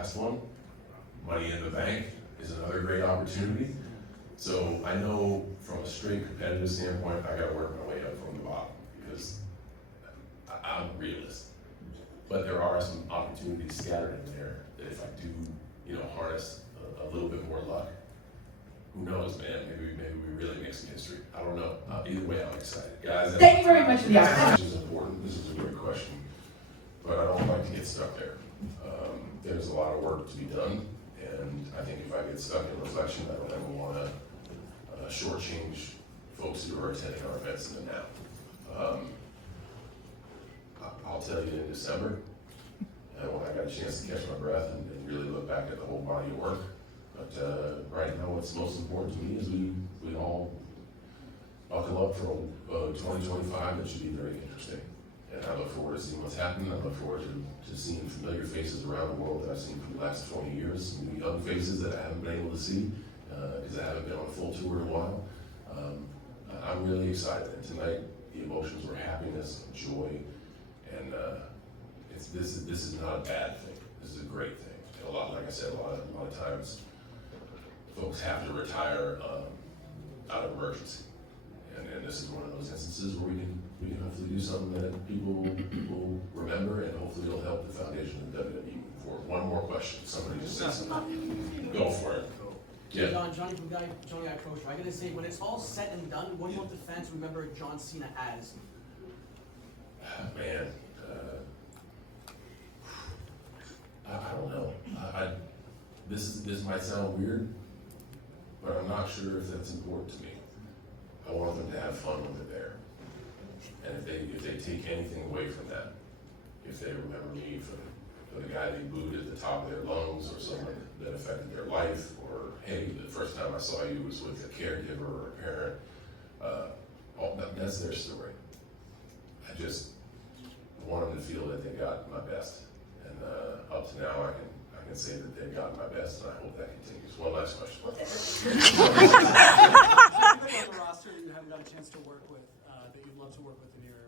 last one. Money in the Bank is another great opportunity. So I know from a straight competitive standpoint, I gotta work my way up from the bottom because I'm a realist. But there are some opportunities scattered in there that if I do, harness a little bit more luck, who knows, man? Maybe we really make some history. I don't know. Either way, I'm excited, guys. Thank you very much for the opportunity. This is important. This is a great question, but I don't like to get stuck there. There's a lot of work to be done, and I think if I get stuck in reflection, I don't ever want to shortchange folks who are attending our events in the now. I'll tell you in December, when I got a chance to catch my breath and really look back at the whole body of work. But right now, what's most important to me is we all buckle up for 2025. That should be very interesting. And I look forward to seeing what's happening. I look forward to seeing familiar faces around the world that I've seen for the last 20 years, some young faces that I haven't been able to see because I haven't been on a full tour in a while. I'm really excited. And tonight, the emotions were happiness, joy, and this is not a bad thing. This is a great thing. And like I said, a lot of times, folks have to retire out of emergency, and this is one of those instances where we can hopefully do something that people remember, and hopefully it'll help the foundation of the WWE moving forward. One more question. Somebody just said something. Go for it. Yeah. Johnny, I coach. I gotta say, when it's all said and done, what do you want the fans to remember John Cena as? Man, I don't know. This might sound weird, but I'm not sure if that's important to me. I want them to have fun with it there, and if they take anything away from that, if they remember me for the guy they booed at the top of their lungs, or someone that affected their life, or hey, the first time I saw you was with a caregiver or a parent, that's their story. I just want them to feel that they got my best, and up to now I can say that they've gotten my best, and I hope that continues. One last question. Anybody on the roster that you haven't got a chance to work with that you'd love to work with in your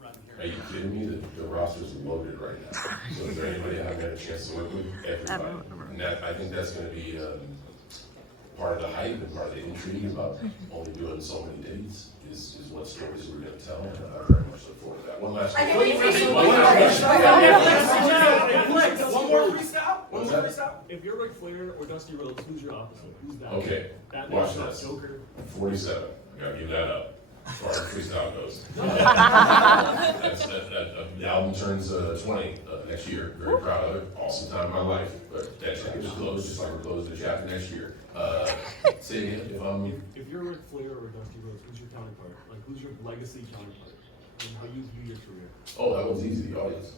run here? Are you kidding me? The roster's loaded right now. So is there anybody I haven't had a chance to work with? Everybody. And I think that's going to be part of the hype and part of the intrigue about only doing so many dates is what stories we're going to tell, and I very much look forward to that. One last question. One more freestyle? What's that? If you're Ric Flair or Dusty Rhodes, who's your opposite? Who's that? Okay, Batman, watch this. Joker. 47. I gotta give that up. As far as freestyle goes. The album turns 20 next year. Very proud of it. Awesome time in my life. But that chapter is closed, just like we're closing the chapter next year. Say again, if you're Ric Flair or Dusty Rhodes, who's your counterpart? Like, who's your legacy counterpart? And how you view your career? Oh, that one's easy, the audience.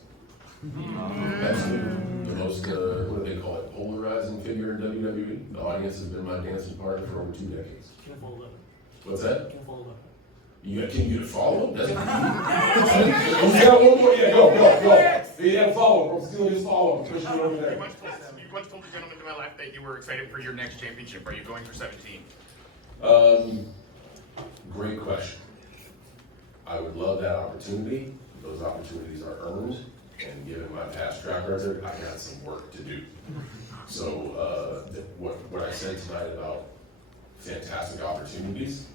Absolutely. The most, what do they call it, polarizing figure in WWE. The audience has been my dancing partner for over 2 decades. Can't follow that. What's that? Can't follow that. Can you follow? That's what you got one more? Yeah, go. Yeah, follow. I'm still just following. Push it over there. You once told the gentleman to my left that you were excited for your next championship. Are you going for 17? Great question. I would love that opportunity. Those opportunities are earned, and given my past track record, I got some work to do. So what I said tonight about fantastic opportunities,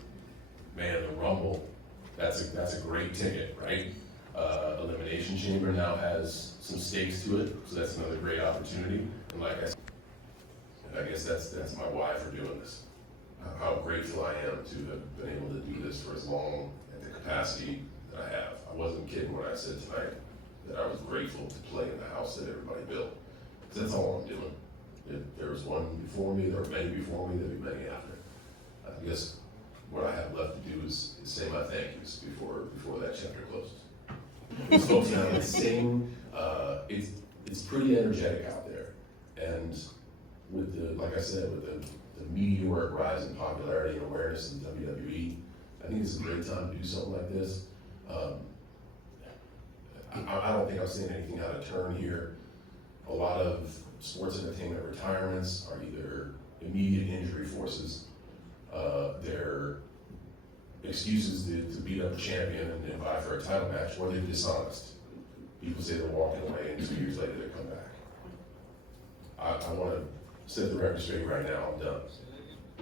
man, the Rumble, that's a great ticket, right? Elimination Chamber now has some stakes to it, so that's another great opportunity. And like I said, I guess that's my why for doing this. How grateful I am to have been able to do this for as long at the capacity that I have. I wasn't kidding when I said tonight that I was grateful to play in the house that everybody built. Because that's all I'm doing. If there was one before me, there were many before me, there'll be many after. I guess what I have left to do is say my thank yous before that chapter closes. These folks now the same, it's pretty energetic out there. And with like I said, with the meteoric rise in popularity and awareness in WWE, I think it's a great time to do something like this. I don't think I've seen anything out of turn here. A lot of sports entertainment retirements are either immediate injury forces, they're excuses to beat up a champion and vie for a title match, or they're dishonest. People say they're walking away and 2 years later they come back. I wanna set the record straight right now, I'm done.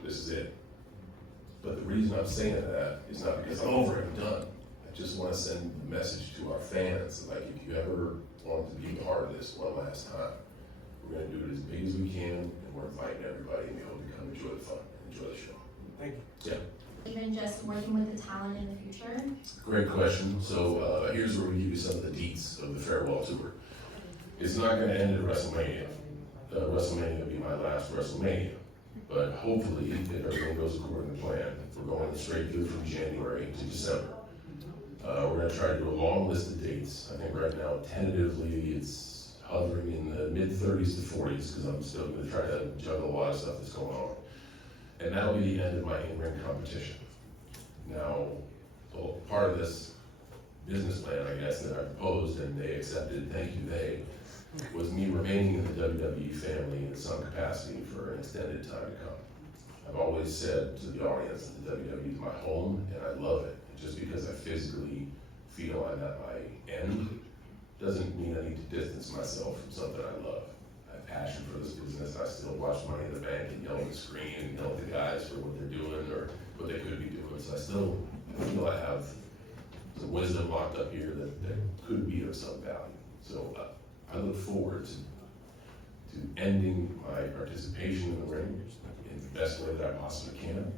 This is it. But the reason I'm saying that is not because I'm over it, I'm done. I just wanna send the message to our fans, like, if you ever want to be a part of this one last time, we're gonna do it as big as we can, and we're inviting everybody, and we hope you come enjoy the fun, enjoy the show. Thank you. Yeah. Even just working with the talent in the future? Great question. So here's where we give you some of the deets of the farewell tour. It's not going to end at WrestleMania. WrestleMania will be my last WrestleMania. But hopefully, if everything goes according to plan, we're going straight through from January to December. We're going to try to do a long list of dates. I think right now, tentatively, it's hovering in the mid-30s to 40s, because I'm still going to try to juggle a lot of stuff that's going on. And that'll be the end of my in-ring competition. Now, part of this business plan, I guess, that I proposed and they accepted, thank you, they, was me remaining in the WWE family in some capacity for an extended time to come. I've always said to the audience that the WWE is my home and I love it. And just because I physically feel I'm at my end, doesn't mean I need to distance myself from something I love. Passion for this business. I still watch Money in the Bank and yell at the screen and yell at the guys for what they're doing or what they could be doing. So I feel I have some wisdom locked up here that could be of some value. So I look forward to ending my participation in the ring in the best way that I possibly can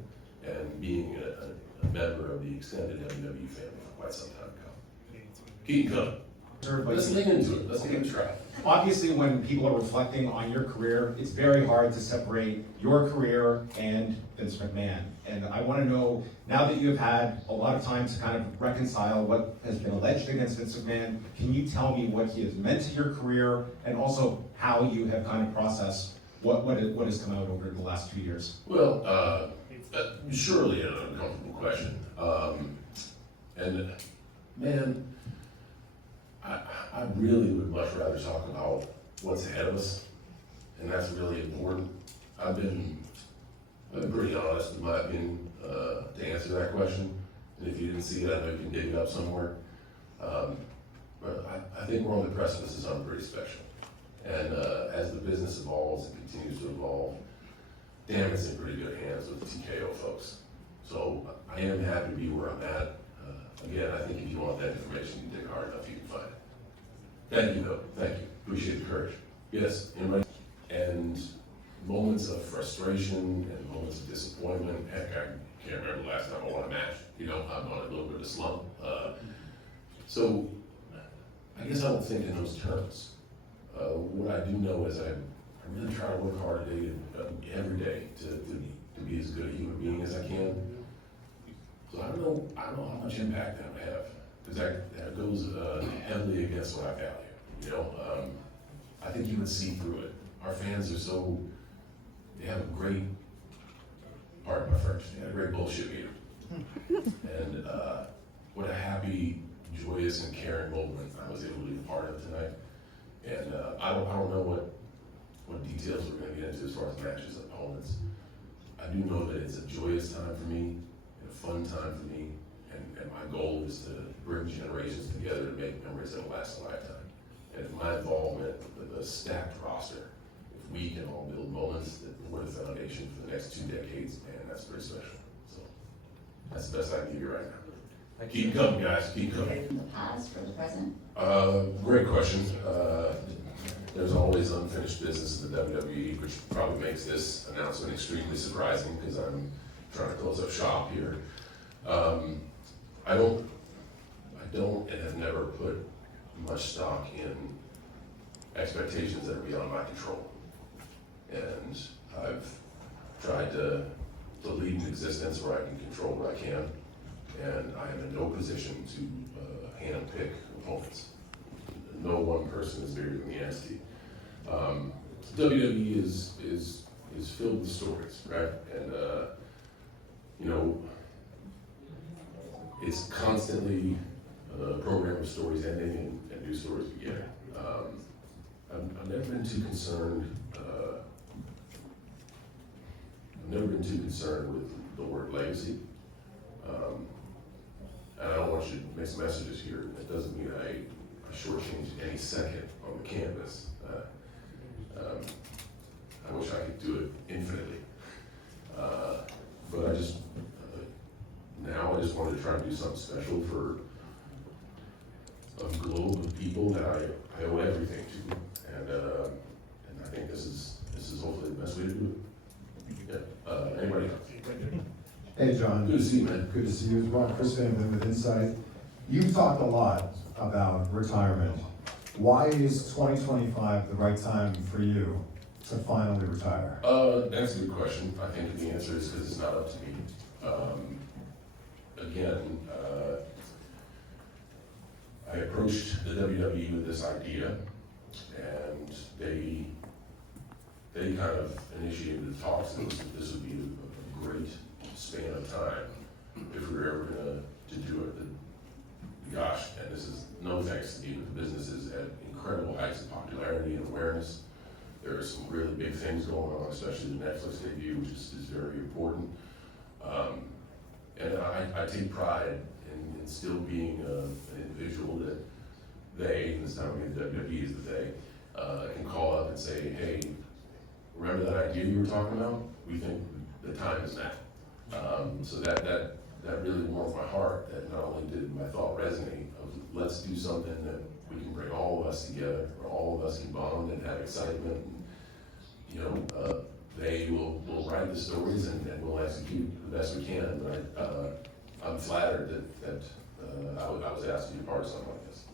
and being a member of the extended WWE family for quite some time to come. Keep coming. Let's lean into it. Let's give it a try. Obviously, when people are reflecting on your career, it's very hard to separate your career and Vince McMahon. And I want to know, now that you've had a lot of time to kind of reconcile what has been alleged against Vince McMahon, can you tell me what he has meant to your career and also how you have kind of processed what has come out over the last 2 years? Well, surely an uncomfortable question. And man, I really would much rather talk about what's ahead of us, and that's really important. I've been pretty honest in my opinion to answer that question, and if you didn't see it, I know you can dig it up somewhere. But I think we're on the precipice of something pretty special, and as the business evolves and continues to evolve, damn, it's in pretty good hands with the TKO folks. So I am happy to be where I'm at. Again, I think if you want that information, you dig hard enough, you can find it. Thank you, though. Thank you. Appreciate the courage. Yes, anybody? And moments of frustration and moments of disappointment. Heck, I can't remember the last time I won a match. You know, I'm on a little bit of a slump. So I guess I don't think in those terms. What I do know is I really try to work hard every day to be as good a human being as I can. So I don't know how much impact that would have, because that goes heavily against what I value. You know, I think you would see through it. Our fans are they have a great, pardon my French, they have a great bullshit meter. And what a happy, joyous, and caring moment I was able to be a part of tonight. And I don't know what details we're going to get into as far as matches and opponents. I do know that it's a joyous time for me, fun time for me, and my goal is to bring generations together to make memories that will last a lifetime. And if my involvement with a stacked roster, if we can all build moments that form the foundation for the next 2 decades, man, that's pretty special. So that's the best I can give you right now. Keep coming, guys, keep coming. From the past for the present? Great question. There's always unfinished business in the WWE, which probably makes this announcement extremely surprising because I'm trying to close up shop here. I don't and have never put much stock in expectations that are beyond my control. And I've tried to lead an existence where I can control what I can, and I am in no position to handpick opponents. No one person is bigger than the entity. WWE is filled with stories, right? And you know, it's constantly a program of stories ending and new stories beginning. I've never been too concerned. I've never been too concerned with the word legacy. And I don't want you to mix messages here. That doesn't mean I shortchange any second on the canvas. try to do something special for a globe of people that I owe everything to. And I think this is hopefully the best way to do it. Yeah, anybody else? Hey, John. Good to see you, man. Good to see you as well. Chris Van Vliet with Insight. You've talked a lot about retirement. Why is 2025 the right time for you to finally retire? That's a good question. I think the answer is because it's not up to me. Again, I approached the WWE with this idea, and they kind of initiated the talks, and this would be a great span of time if we were ever to do it. Gosh, and this is no thanks to you, the business is at incredible heights of popularity and awareness. There are some really big things going on, especially the Netflix debut, which is very important. And I take pride in still being an individual that they, and this time the WWE is the they, can call up and say, hey, remember that idea you were talking about? We think the time is now. So that really warmed my heart, that not only did my thought resonate of let's do something that we can bring all of us together, where all of us can bond and have excitement. And, you know, they will write the stories and we'll execute the best we can. But I'm flattered that I was asked to be part of something like this.